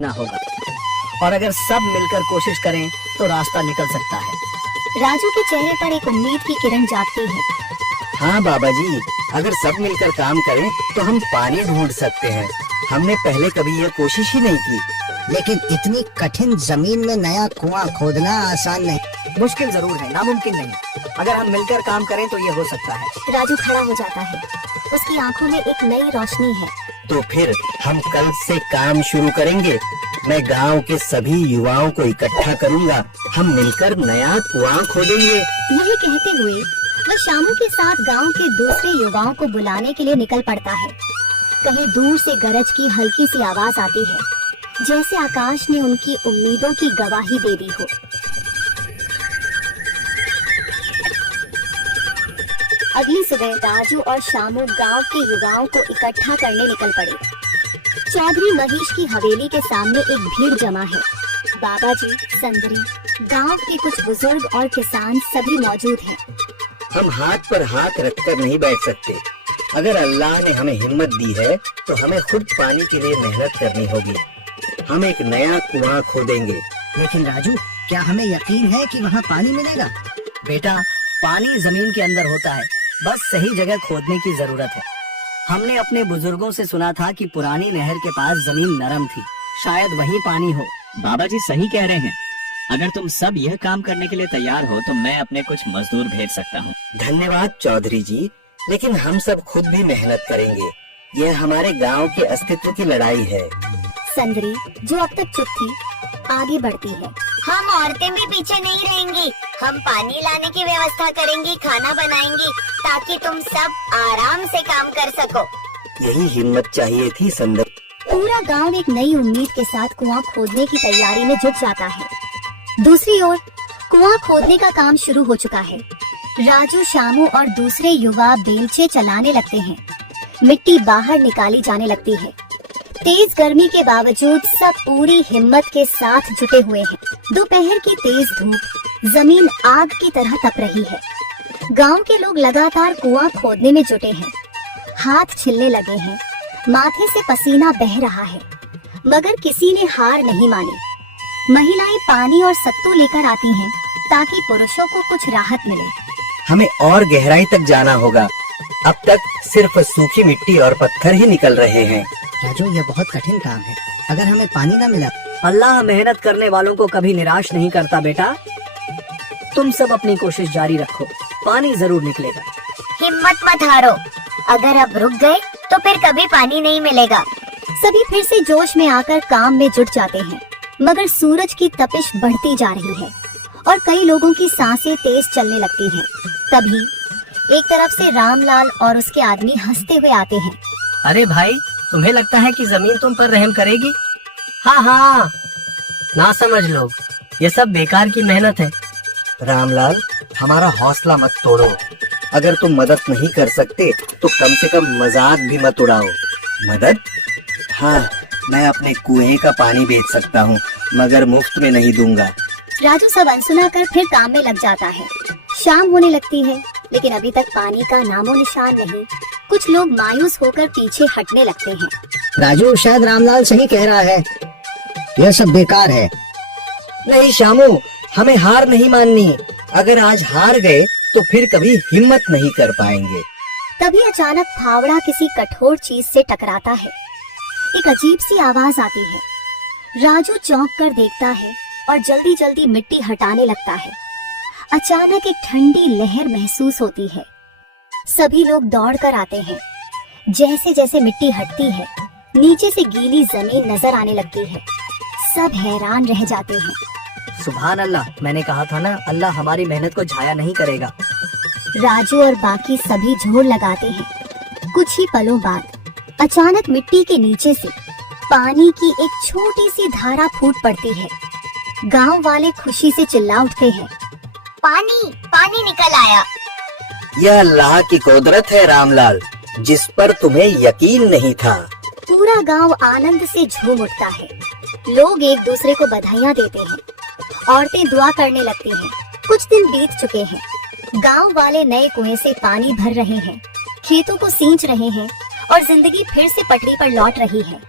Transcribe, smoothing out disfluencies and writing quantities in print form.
ना होगा, और अगर सब मिलकर कोशिश करें तो रास्ता निकल सकता है। राजू के चेहरे पर एक उम्मीद की किरण जागती है। हाँ बाबा जी, अगर सब मिलकर काम करें तो हम पानी ढूंढ सकते हैं। हमने पहले कभी यह कोशिश ही नहीं की। लेकिन इतनी कठिन जमीन में नया कुआं खोदना आसान नहीं। मुश्किल जरूर है, नामुमकिन नहीं। अगर हम मिलकर काम करें तो ये हो सकता है। राजू खड़ा हो जाता है, उसकी आंखों में एक नई रोशनी है। तो फिर हम कल से काम शुरू करेंगे। मैं गांव के सभी युवाओं को इकट्ठा करूंगा, हम मिलकर नया कुआं खोदेंगे। यही कहते हुए वह शामू के साथ गांव के दूसरे युवाओं को बुलाने के लिए निकल पड़ता है। कहीं दूर से गरज की हल्की सी आवाज आती है, जैसे आकाश ने उनकी उम्मीदों की गवाही दे दी हो। अगली सुबह राजू और शामू गांव के युवाओं को इकट्ठा करने निकल पड़े। चौधरी महेश की हवेली के सामने एक भीड़ जमा है। बाबा जी, संदरी, गांव के कुछ बुजुर्ग और किसान सभी मौजूद हैं। हम हाथ पर हाथ रखकर नहीं बैठ सकते। अगर अल्लाह ने हमें हिम्मत दी है तो हमें खुद पानी के लिए मेहनत करनी होगी। हम एक नया कुआं खोदेंगे। लेकिन राजू, क्या हमें यकीन है कि वहाँ पानी मिलेगा? बेटा, पानी जमीन के अंदर होता है, बस सही जगह खोदने की जरूरत है। हमने अपने बुजुर्गों से सुना था कि पुरानी नहर के पास जमीन नरम थी, शायद वहीं पानी हो। बाबा जी सही कह रहे हैं। अगर तुम सब यह काम करने के लिए तैयार हो तो मैं अपने कुछ मजदूर भेज सकता हूँ। धन्यवाद चौधरी जी, लेकिन हम सब खुद भी मेहनत करेंगे। यह हमारे गांव के अस्तित्व की लड़ाई है। संदरी, जो अब तक चुप थी, आगे बढ़ती है। हम औरतें भी पीछे नहीं रहेंगी। हम पानी लाने की व्यवस्था करेंगी, खाना बनाएंगी, ताकि तुम सब आराम से काम कर सको। यही हिम्मत चाहिए थी संदर। पूरा गांव एक नई उम्मीद के साथ कुआं खोदने की तैयारी में जुट जाता है। दूसरी ओर कुआं खोदने का काम शुरू हो चुका है। राजू, शामू और दूसरे युवा बेलचे चलाने लगते हैं। मिट्टी बाहर निकाली जाने लगती है। तेज गर्मी के बावजूद सब पूरी हिम्मत के साथ जुटे हुए हैं। दोपहर की तेज धूप जमीन आग की तरह तप रही है। गांव के लोग लगातार कुआं खोदने में जुटे हैं। हाथ छिलने लगे हैं, माथे से पसीना बह रहा है, मगर किसी ने हार नहीं मानी। महिलाएं पानी और सत्तू लेकर आती हैं, ताकि पुरुषों को कुछ राहत मिले। हमें और गहराई तक जाना होगा। अब तक सिर्फ सूखी मिट्टी और पत्थर ही निकल रहे हैं। राजू, यह बहुत कठिन काम है। अगर हमें पानी न मिला? अल्लाह मेहनत करने वालों को कभी निराश नहीं करता बेटा। तुम सब अपनी कोशिश जारी रखो, पानी जरूर निकलेगा। हिम्मत मत हारो। अगर अब रुक गए तो फिर कभी पानी नहीं मिलेगा। सभी फिर से जोश में आकर काम में जुट जाते हैं, मगर सूरज की तपिश बढ़ती जा रही है और कई लोगों की सांसें तेज चलने लगती हैं। तभी एक तरफ से रामलाल और उसके आदमी हंसते हुए आते हैं। अरे भाई, तुम्हें लगता है कि जमीन तुम पर रहम करेगी? हाँ हाँ, ना समझ लोग, ये सब बेकार की मेहनत है। रामलाल, हमारा हौसला मत तोड़ो। अगर तुम मदद नहीं कर सकते तो कम से कम मजाक भी मत उड़ाओ। मदद? हाँ, मैं अपने कुएं का पानी बेच सकता हूँ, मगर मुफ्त में नहीं दूंगा। राजू सब अनसुना कर फिर काम में लग जाता है। शाम होने लगती है, लेकिन अभी तक पानी का नामो निशान नहीं। कुछ लोग मायूस होकर पीछे हटने लगते हैं। राजू, शायद रामलाल सही कह रहा है, यह सब बेकार है। नहीं शामू, हमें हार नहीं माननी। अगर आज हार गए तो फिर कभी हिम्मत नहीं कर पाएंगे। तभी अचानक फावड़ा किसी कठोर चीज से टकराता है। एक अजीब सी आवाज आती है। राजू चौंक कर देखता है और जल्दी जल्दी मिट्टी हटाने लगता है। अचानक एक ठंडी लहर महसूस होती है। सभी लोग दौड़ कर आते हैं। जैसे जैसे मिट्टी हटती है, नीचे से गीली जमीन नजर आने लगती है। सब हैरान रह जाते हैं। सुभान अल्लाह, मैंने कहा था ना, अल्लाह हमारी मेहनत को जाया नहीं करेगा। राजू और बाकी सभी जोर लगाते हैं। कुछ ही पलों बाद अचानक मिट्टी के नीचे से पानी की एक छोटी सी धारा फूट पड़ती है। गांव वाले खुशी से चिल्ला उठते हैं। पानी पानी निकल आया। यह अल्लाह की कुदरत है रामलाल, जिस पर तुम्हें यकीन नहीं था। पूरा गांव आनंद से झूम उठता है। लोग एक दूसरे को बधाइयां देते हैं। औरतें दुआ करने लगती हैं। कुछ दिन बीत चुके हैं। गांव वाले नए कुएं से पानी भर रहे हैं, खेतों को सींच रहे हैं और जिंदगी फिर से पटरी पर लौट रही है।